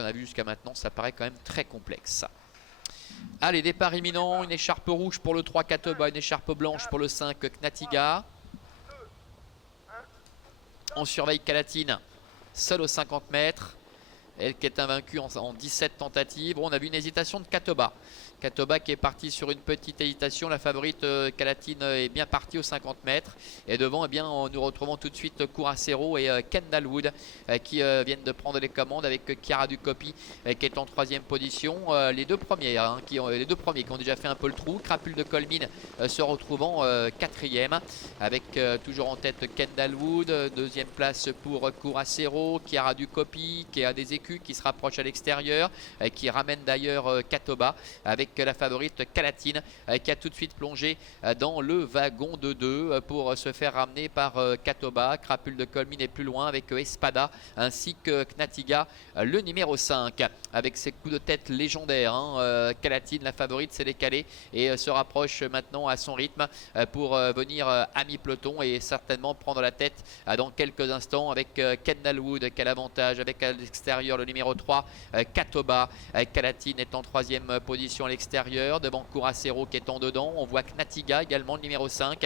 qu'on a vu jusqu'à maintenant, ça paraît quand même très complexe. Allez, départ imminent, une écharpe rouge pour le 3 Katoba, une écharpe blanche pour le 5 Knatiga. On surveille Calatine, seule aux 50 mètres. Elle qui est invaincue en 17 tentatives. Bon, on a vu une hésitation de Katoba. Katoba qui est parti sur une petite hésitation. La favorite Calatine est bien partie aux 50 mètres. Et devant, eh bien, nous retrouvons tout de suite Kurasero et Kendall Wood qui viennent de prendre les commandes avec Chiara Ducopi qui est en 3e position. Les deux premiers qui ont déjà fait un peu le trou. Crapule de Colmine se retrouvant 4e avec toujours en tête Kendall Wood. 2e place pour Kurasero. Chiara Ducopi qui a des écus qui se rapproche à l'extérieur, qui ramène d'ailleurs Katoba avec la favorite Calatine qui a tout de suite plongé dans le wagon de 2 pour se faire ramener par Katoba. Crapule de Colmine est plus loin avec Espada ainsi que Knatiga, le numéro 5 avec ses coups de tête légendaires. Calatine, la favorite, s'est décalée et se rapproche maintenant à son rythme pour venir à mi-peloton et certainement prendre la tête dans quelques instants avec Kendall Wood qui a l'avantage avec à l'extérieur le numéro 3 Katoba. Calatine est en 3e position à l'extérieur devant Kurasero qui est en dedans. On voit Knatiga également le numéro 5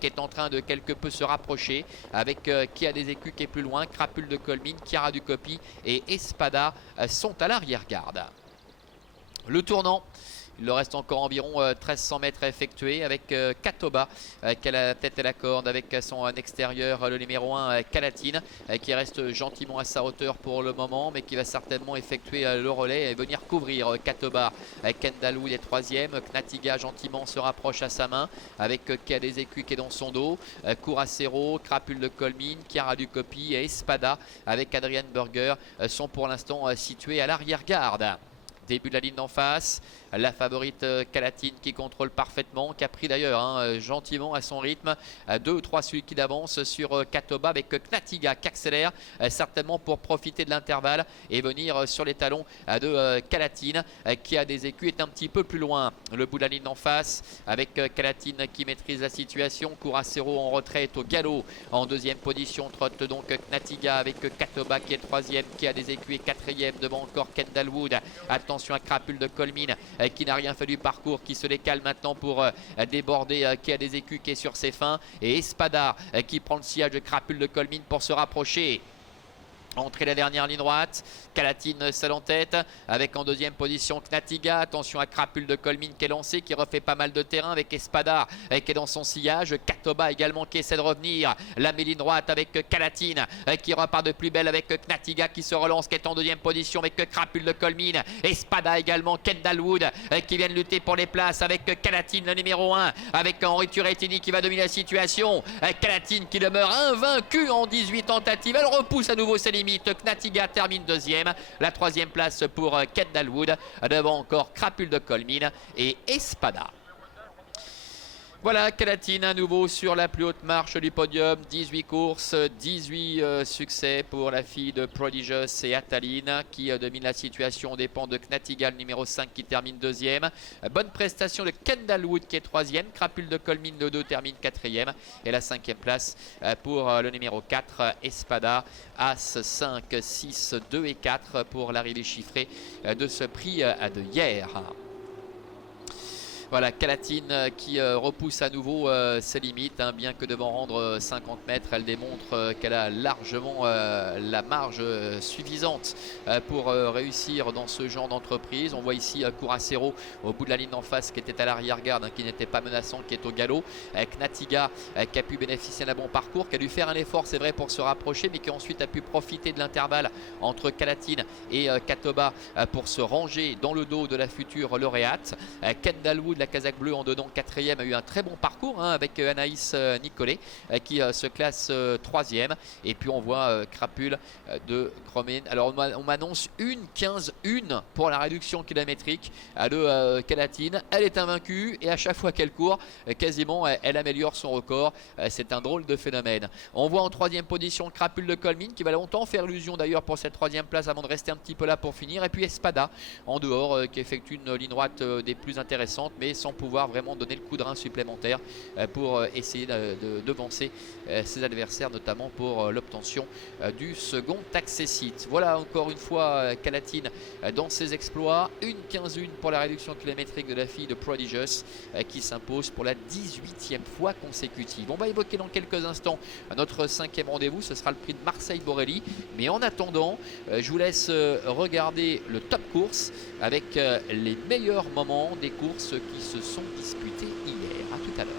qui est en train de quelque peu se rapprocher avec qui a des écus qui est plus loin. Crapule de Colmine, Chiara Ducopi et Espada sont à l'arrière-garde. Le tournant, il leur reste encore environ 1300 mètres à effectuer avec Katoba qui a la tête et la corde avec son extérieur le numéro 1 Calatine qui reste gentiment à sa hauteur pour le moment mais qui va certainement effectuer le relais et venir couvrir Katoba. Kendall Wood est 3e, Knatiga gentiment se rapproche à sa main avec qui a des écus qui est dans son dos. Kurasero, Crapule de Colmine, Chiara Ducopi et Espada avec Adrian Burger sont pour l'instant situés à l'arrière-garde. Début de la ligne d'en face, la favorite Calatine qui contrôle parfaitement, qui a pris d'ailleurs gentiment à son rythme 2 ou 3 celui qui d'avance sur Katoba avec Knatiga qui accélère certainement pour profiter de l'intervalle et venir sur les talons de Calatine qui a des écus est un petit peu plus loin. Le bout de la ligne d'en face avec Calatine qui maîtrise la situation. Kurasero en retrait est au galop en 2e position, trotte donc Knatiga avec Katoba qui est 3e, qui a des écus et 4e devant encore Kendall Wood. Attention à Crapule de Colmine qui n'a rien fait du parcours, qui se décale maintenant pour déborder, qui a des écus qui est sur ses fins. Et Espada qui prend le sillage de Crapule de Colmine pour se rapprocher. Entrée la dernière ligne droite, Calatine seule en tête avec en 2e position Knatiga. Attention à Crapule de Colmine qui est lancé, qui refait pas mal de terrain avec Espada qui est dans son sillage. Katoba également qui essaie de revenir. La ligne droite avec Calatine qui repart de plus belle avec Knatiga qui se relance, qui est en 2e position avec Crapule de Colmine. Espada également, Kendall Wood qui viennent lutter pour les places avec Calatine le numéro 1 avec Henri Turrettini qui va dominer la situation. Calatine qui demeure invaincue en 18 tentatives. Elle repousse à nouveau ses limites. Knatiga termine 2e. La 3e place pour Kendall Wood. Devant encore Crapule de Colmine et Espada. Voilà, Calatine à nouveau sur la plus haute marche du podium. 18 courses, 18 succès pour la fille de Prodigious et Ataline qui domine la situation aux dépens de Knatiga, le numéro 5 qui termine 2e. Bonne prestation de Kendall Wood qui est 3e. Crapule de Colmine de 2 termine 4e. Et la 5e place pour le numéro 4, Espada. As 5, 6, 2 et 4 pour l'arrivée chiffrée de ce prix de hier. Voilà, Calatine qui repousse à nouveau ses limites, bien que devant rendre 50 mètres, elle démontre qu'elle a largement la marge suffisante pour réussir dans ce genre d'entreprise. On voit ici Kurasero au bout de la ligne en face qui était à l'arrière-garde, qui n'était pas menaçant, qui est au galop. Knatiga qui a pu bénéficier d'un bon parcours, qui a dû faire un effort, c'est vrai, pour se rapprocher, mais qui ensuite a pu profiter de l'intervalle entre Calatine et Katoba pour se ranger dans le dos de la future lauréate. Kendall Wood, la casaque bleue en dedans 4e, a eu un très bon parcours avec Anaïs Nicolet qui se classe 3e. Et puis on voit Crapule de Colmine. Alors on m'annonce 1:15:1 pour la réduction kilométrique de Calatine. Elle est invaincue et à chaque fois qu'elle court, quasiment elle améliore son record. C'est un drôle de phénomène. On voit en 3e position Crapule de Colmine qui va longtemps faire illusion d'ailleurs pour cette 3e place avant de rester un petit peu là pour finir. Et puis Espada en dehors qui effectue une ligne droite des plus intéressantes, mais mais sans pouvoir vraiment donner le coup de rein supplémentaire pour essayer de devancer ses adversaires, notamment pour l'obtention du second accessite. Voilà encore une fois Calatine dans ses exploits. Une 15-1 pour la réduction kilométrique de la fille de Prodigious qui s'impose pour la 18e fois consécutive. On va évoquer dans quelques instants notre 5e rendez-vous, ce sera le prix de Marseille-Borelli. Mais en attendant, je vous laisse regarder le top course avec les meilleurs moments des courses qui se sont disputées hier. À tout à l'heure.